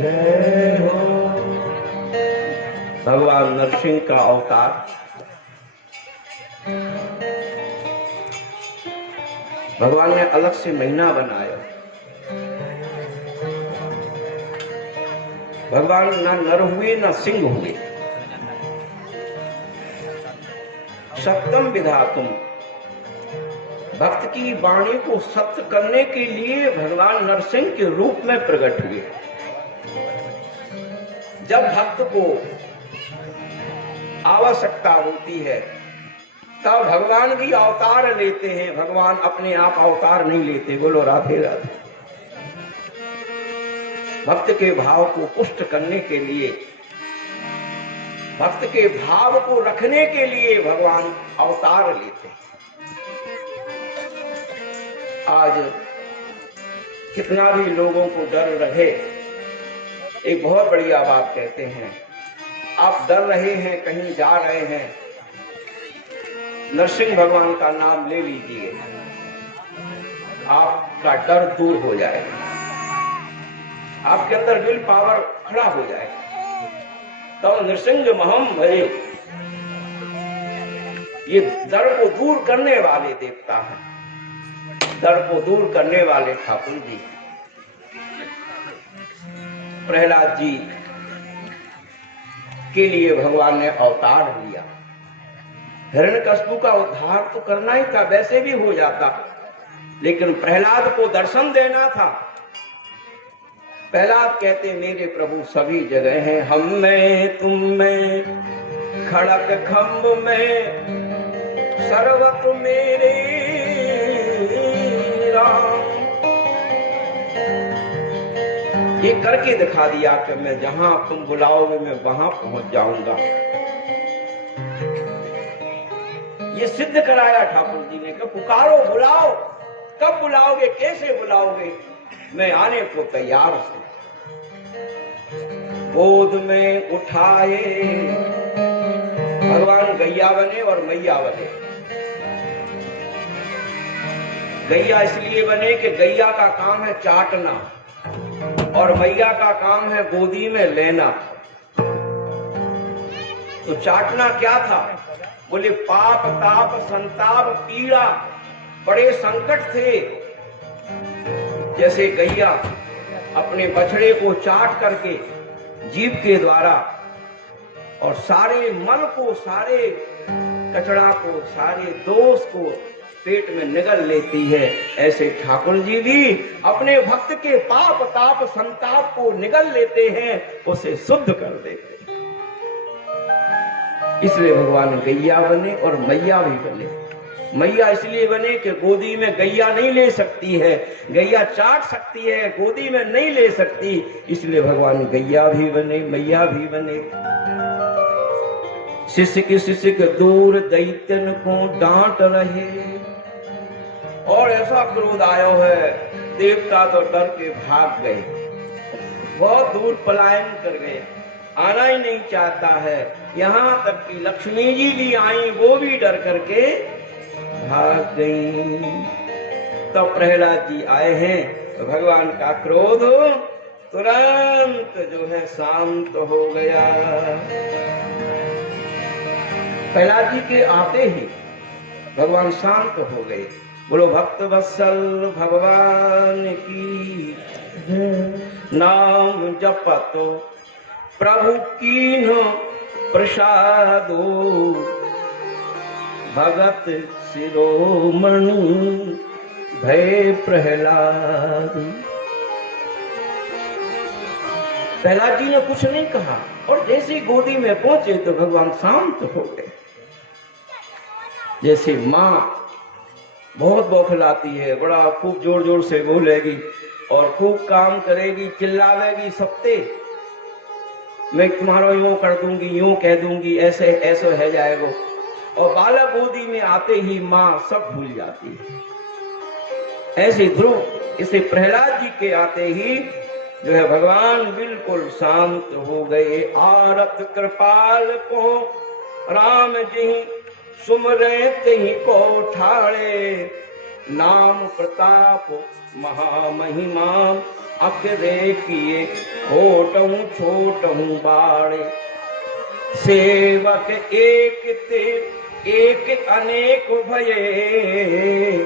जय हो। भगवान नरसिंह का अवतार। भगवान ने अलग से महीना बनाया। भगवान ना नर हुए ना सिंह हुए। सत्यम विधातुम, भक्त की वाणी को सत्य करने के लिए भगवान नरसिंह के रूप में प्रकट हुए। जब भक्त को आवश्यकता होती है तब भगवान भी अवतार लेते हैं। भगवान अपने आप अवतार नहीं लेते। बोलो राधे राधे। भक्त के भाव को पुष्ट करने के लिए, भक्त के भाव को रखने के लिए भगवान अवतार लेते हैं। आज कितना भी लोगों को डर रहे, एक बहुत बढ़िया बात कहते हैं, आप डर रहे हैं, कहीं जा रहे हैं, नरसिंह भगवान का नाम ले लीजिए, आपका डर दूर हो जाएगा, आपके अंदर विल पावर खड़ा हो जाएगा। तो नृसिंह महम भजे, ये डर को दूर करने वाले देवता हैं, डर को दूर करने वाले ठाकुर जी। प्रहलाद जी के लिए भगवान ने अवतार लिया। हिरण्यकश्यप का उद्धार तो करना ही था, वैसे भी हो जाता, लेकिन प्रहलाद को दर्शन देना था। प्रहलाद कहते मेरे प्रभु सभी जगह हैं, हम में तुम में खड़क खंभ में सर्वत्र मेरे राम। ये करके दिखा दिया कि मैं जहां तुम बुलाओगे मैं वहां पहुंच जाऊंगा। ये सिद्ध कराया ठाकुर जी ने कि पुकारो, बुलाओ, कब बुलाओगे, कैसे बुलाओगे, मैं आने को तैयार हूं। गोद में उठाए भगवान गैया बने और मैया बने। गैया इसलिए बने कि गैया का काम है चाटना और मैया का काम है गोदी में लेना। तो चाटना क्या था? बोले पाप ताप संताप पीड़ा, बड़े संकट थे। जैसे गैया अपने बछड़े को चाट करके जीभ के द्वारा और सारे मल को, सारे कचड़ा को, सारे दोष को पेट में निगल लेती है, ऐसे ठाकुर जी भी अपने भक्त के पाप ताप संताप को निगल लेते हैं, उसे शुद्ध कर देते हैं। इसलिए भगवान गैया बने और मैया भी बने। मैया इसलिए बने कि गोदी में गैया नहीं ले सकती है, गैया चाट सकती है, गोदी में नहीं ले सकती, इसलिए भगवान गैया भी बने, मैया भी बने। शिष्य के दूर दैत्यन को डांट रहे, और ऐसा क्रोध आयो है, देवता तो डर के भाग गए, बहुत दूर पलायन कर गए, आना ही नहीं चाहता है। यहाँ तक कि लक्ष्मी जी भी आई, वो भी डर करके भाग गई। तो प्रहलाद जी आए हैं, तो भगवान का क्रोध तुरंत जो है शांत हो गया। प्रहलाद जी के आते ही भगवान शांत हो गए। बोलो भक्त वत्सल भगवान की नाम जपतो प्रभु कीन्हो प्रसादो, भगत शिरोमणि भय प्रहलाद। प्रहलाद जी ने कुछ नहीं कहा और जैसे ही गोदी में पहुंचे तो भगवान शांत हो गए। जैसे माँ बहुत बौखलाती है, बड़ा खूब जोर जोर से बोलेगी और खूब काम करेगी, चिल्लावेगी, सबते मैं तुम्हारा यूं कर दूंगी, यूं कह दूंगी, ऐसे ऐसे है जाए वो, और बालक गोदी में आते ही माँ सब भूल जाती है। ऐसे ध्रुव इसे प्रहलाद जी के आते ही जो है भगवान बिल्कुल शांत हो गए। आरत कृपाल को राम जी सुमरे तिहि को ठाड़े, नाम प्रताप महामहिमा, अकरे किए खोटहूँ छोटहूँ बाड़े। सेवक एक ते एक अनेक भये,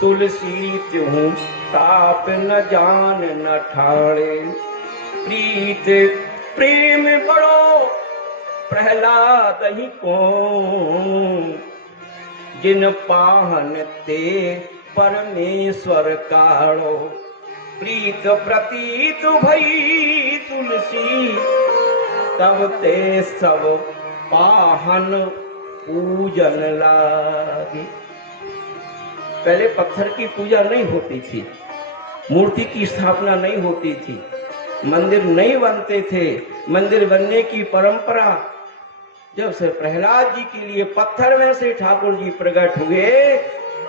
तुलसी त्यों ताप न जान न ठाड़े। प्रीत प्रेम बड़ो प्रहलाद ही को, जिन पाहन ते परमेश्वर काढ़ो। प्रीत प्रतीत भई तुलसी, तब ते सब पाहन पूजन लागे। पहले पत्थर की पूजा नहीं होती थी, मूर्ति की स्थापना नहीं होती थी, मंदिर नहीं बनते थे। मंदिर बनने की परंपरा जब से प्रहलाद जी के लिए पत्थर में से ठाकुर जी प्रकट हुए,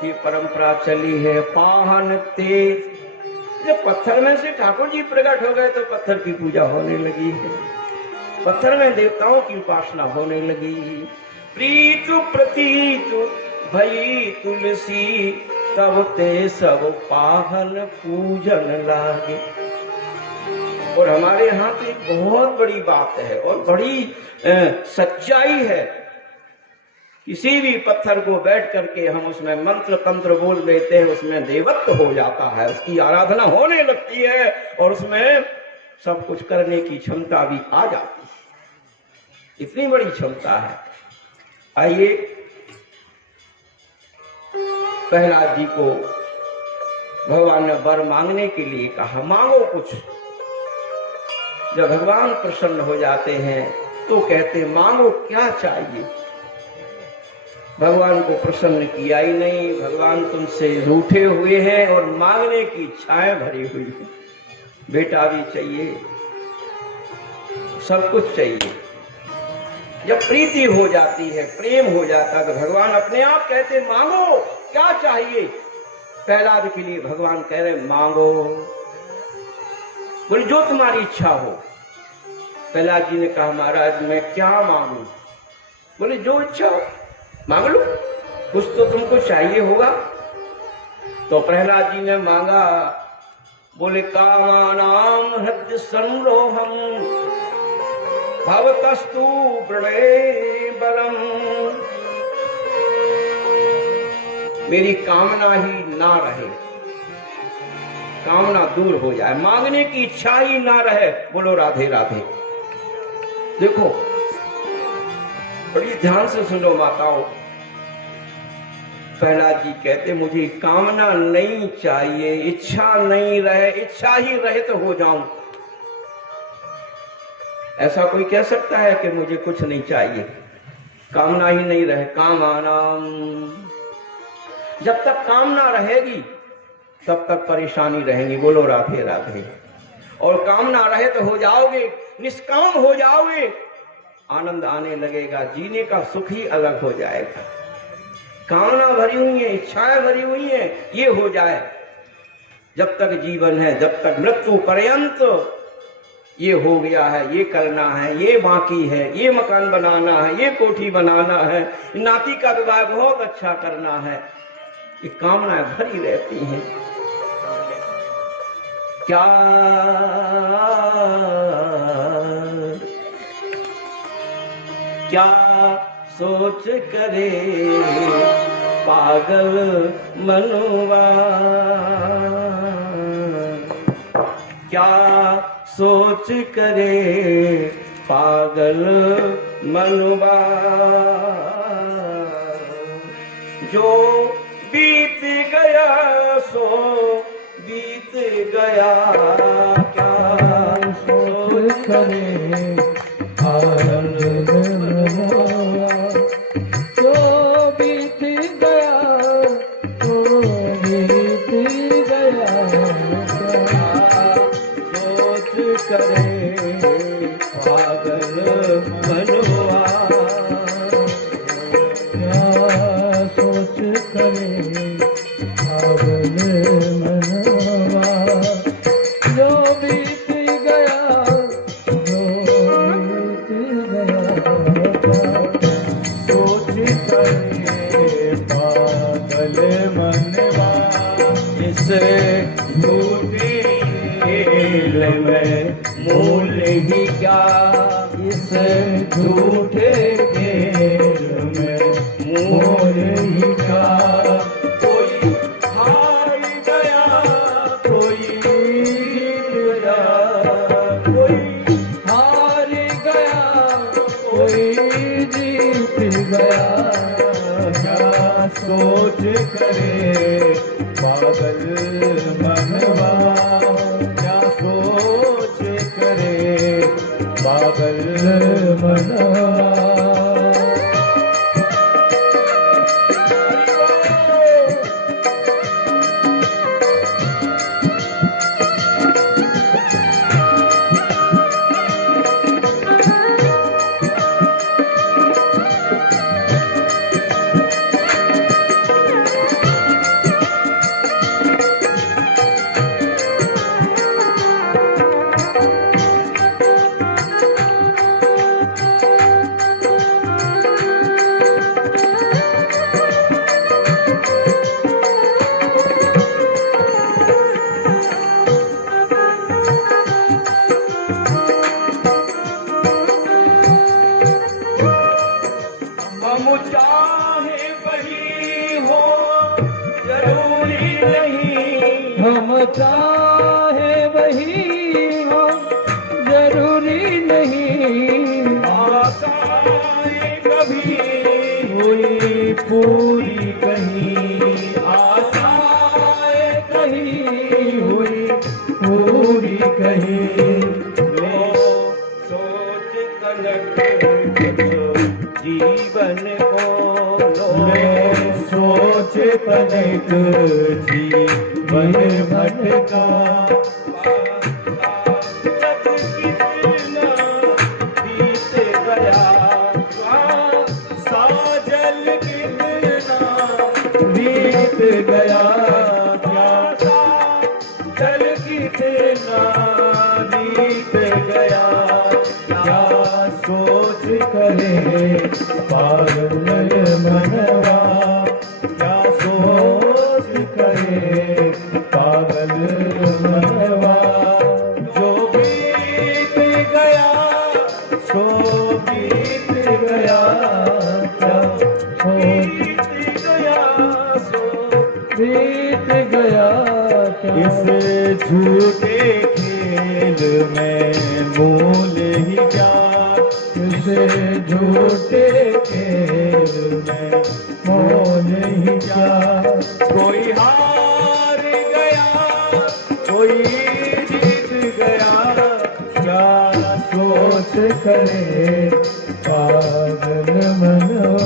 ये परंपरा चली है। पाहन ते, जब पत्थर में से ठाकुर जी प्रकट हो गए तो पत्थर की पूजा होने लगी है, पत्थर में देवताओं की उपासना होने लगी। प्रीत प्रतीत भई तुलसी, तब ते सब पाहन पूजन लागे। और हमारे यहाँ तो एक बहुत बड़ी बात है और बड़ी सच्चाई है। किसी भी पत्थर को बैठ करके हम उसमें मंत्र तंत्र बोल देते हैं, उसमें देवत्व हो जाता है, उसकी आराधना होने लगती है और उसमें सब कुछ करने की क्षमता भी आ जाती है। इतनी बड़ी क्षमता है। आइए, प्रहलाद जी को भगवान ने वर मांगने के लिए कहा, मांगो कुछ। जब भगवान प्रसन्न हो जाते हैं तो कहते मांगो क्या चाहिए। भगवान को प्रसन्न किया ही नहीं, भगवान तुमसे रूठे हुए हैं और मांगने की इच्छाएं भरी हुई है। बेटा भी चाहिए, सब कुछ चाहिए। जब प्रीति हो जाती है, प्रेम हो जाता है, तो भगवान अपने आप कहते मांगो क्या चाहिए। प्रहलाद के लिए भगवान कह रहे मांगो, बोले जो तुम्हारी इच्छा हो। प्रहलाद जी ने कहा महाराज मैं क्या मांगू। बोले जो इच्छा हो मांग लो, कुछ तो तुमको चाहिए होगा। तो प्रहलाद जी ने मांगा, बोले कामानाम हृदय संरोहम, भवतस्तु प्रणय बलम। मेरी कामना ही ना रहे, कामना दूर हो जाए, मांगने की इच्छा ही ना रहे। बोलो राधे राधे। देखो बड़ी ध्यान से सुनो माताओं, प्रहलाद जी कहते मुझे कामना नहीं चाहिए, इच्छा नहीं रहे, इच्छा ही रहे तो हो जाऊं। ऐसा कोई कह सकता है कि मुझे कुछ नहीं चाहिए, कामना ही नहीं रहे। कामानाम, जब तक कामना रहेगी तब तक परेशानी रहेगी। बोलो राधे राधे। और कामना रहे तो हो जाओगे, निष्काम हो जाओगे, आनंद आने लगेगा, जीने का सुख ही अलग हो जाएगा। कामना भरी हुई है, इच्छाएं भरी हुई है, ये हो जाए। जब तक जीवन है, जब तक मृत्यु पर्यंत ये हो गया है, ये करना है, ये बाकी है, ये मकान बनाना है, ये कोठी बनाना है, नाती का विवाह बहुत अच्छा करना है, ये कामनाएं भरी रहती हैं। क्या क्या सोच करे पागल मनुआ, क्या सोच करे पागल मनुआ। जो बीत गया सो बीत गया, क्या सोच करे पागल मनुआ। जो बीत गया तो बीत गया, सोच करे पागल मनुआ। क्या सोच करे पागल मनुआ। जो बीत गया जो बीत गया, सोच करे पागल मनवा। मूल ही क्या, इस झूठे खेल में मूल ही क्या। कोई हार गया, कोई जीत गया, कोई हार गया, कोई जीत गया। क्या सोच करे पागल मनवा, क्या सोच करे पागल मनवा। हम चाहे वही हो जरूरी नहीं, हम चाहे वही हो जरूरी नहीं। आशाएं कभी हुई पूरी कहीं, आशाएं कहीं हुई पूरी कहीं। लो सोच कनक जीवन को लो, मैं सोच तनिक जीवन भटका। जब कितना बीत गया, साजल कितना बीत गया, क्या साजल कितना बीत गया। क्या सोच करे पागल मनवा, क्या सोच करे पागल मनवा। जो बीत गया सो बीत गया, क्या बीत गया सो बीत गया। इस झूठे खेल में मूल ही क्या, इस झूठे खेल में मूल ही क्या। कोई हार गया, कोई जीत गया, क्या सोच करे पागल मनवा।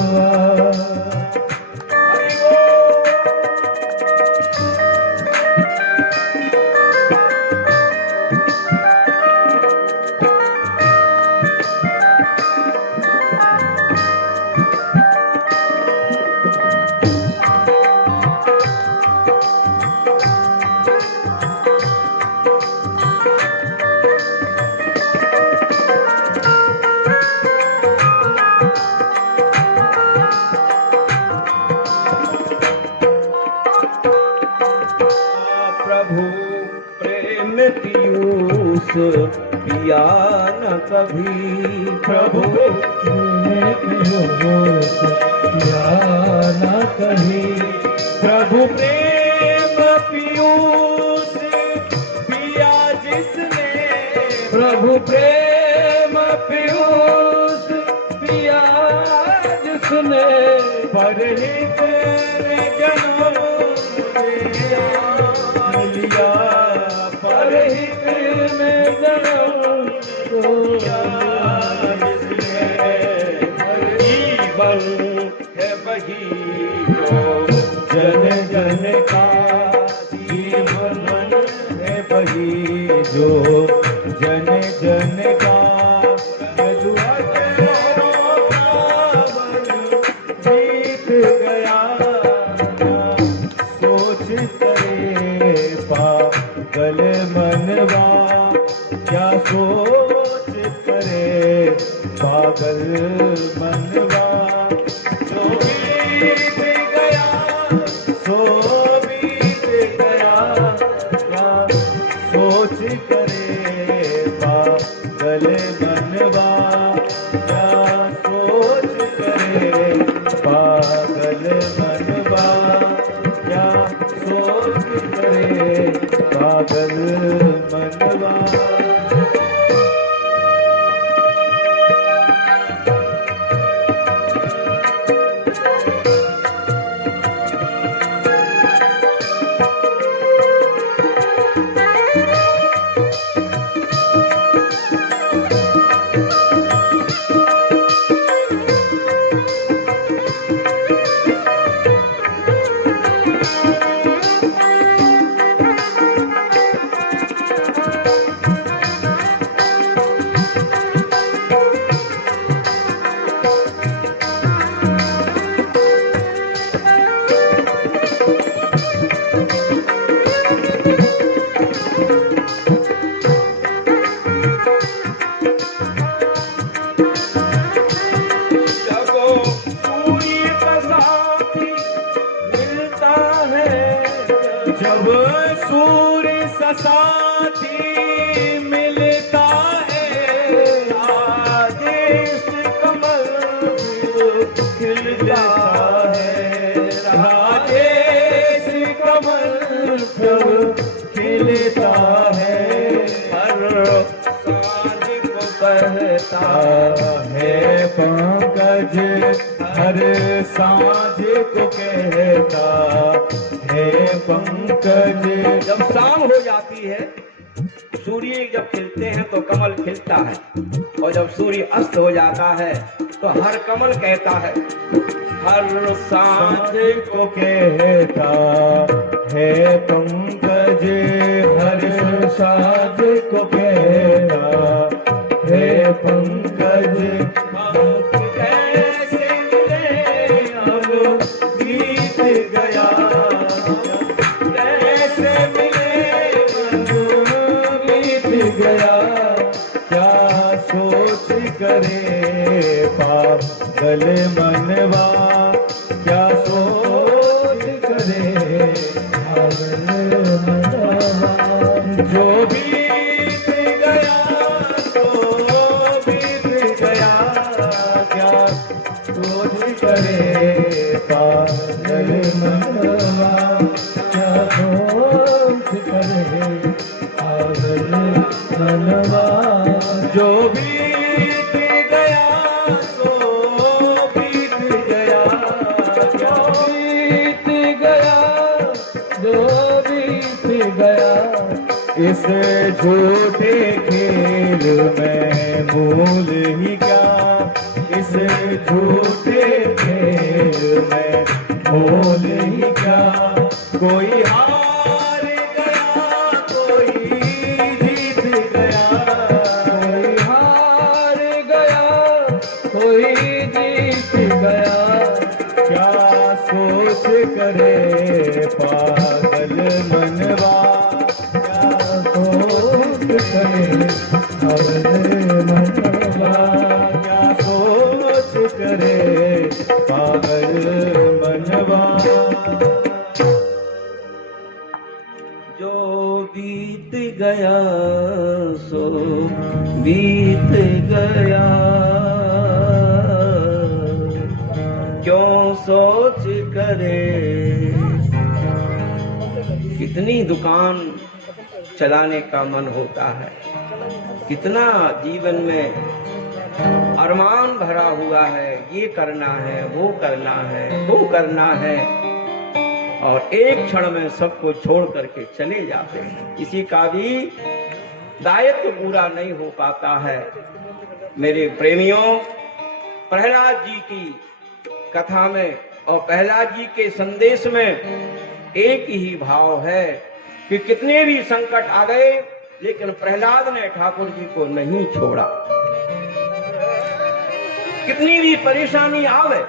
प्रभु प्रेम पीयूष पिया न कभी, प्रभु ने होश या न कहीं। प्रभु प्रेम पीयूष पिया जिसने, प्रभु प्रेम पीयूष पिया जिसने। परहित जन्म लिया, परहित में जन्म लिया। जीवन है वही जो जन जन का जीवन है वही जो जन जन का। जीत गया, सोच करे पागल मनवा, क्या सोच करे पागल मनवा। जो बीत गया सो बीत गया, क्या सोच करे पागल मनवा क्या सोच करे पागल मनवा क्या सोच करे पागल मनवा। जब सूर्य सा साथी मिलता है राजेश कमल खिलता है राजेश कमल खिलता है हर सांझ को कहता है पंकज हर सांझ को कहता है पंकज। जब शाम हो जाती है, सूर्य जब खिलते हैं तो कमल खिलता है, और जब सूर्य अस्त हो जाता है तो हर कमल कहता है हर सांझ को कहता है पंकज हर सांझ को कहता है पंकज। कैसे मिले अब बीत गया कैसे मिले अब बीत गया क्या सोच करे पागल मनवा क्या सोच करे पागल मनवा। जो बीत गया तो बीत गया क्या सोच करे पागल मनवा क्या सोच करे पागल मनवा। जो बीत गया तो बीत गया जो बीत गया जो बीत गया। इस झूठे खेल में मूल ही क्या इस झूठे खेल में मूल ही क्या। कोई हार गया कोई जीत गया कोई हार गया कोई जीत गया क्या सोच करे पागल मनवा क्या सोच करे पागल मनवा क्या सोच करे पागल मनवा। जो बीत गया सो बीत गया क्यों सोच करे। कितनी दुकान चलाने का मन होता है, कितना जीवन में अरमान भरा हुआ है, ये करना है वो करना है वो करना है, और एक क्षण में सबको छोड़ करके चले जाते हैं। किसी का भी दायित्व पूरा नहीं हो पाता है। मेरे प्रेमियों, प्रहलाद जी की कथा में और प्रहलाद जी के संदेश में एक ही भाव है कि कितने भी संकट आ गए लेकिन प्रहलाद ने ठाकुर जी को नहीं छोड़ा। कितनी भी परेशानी आवे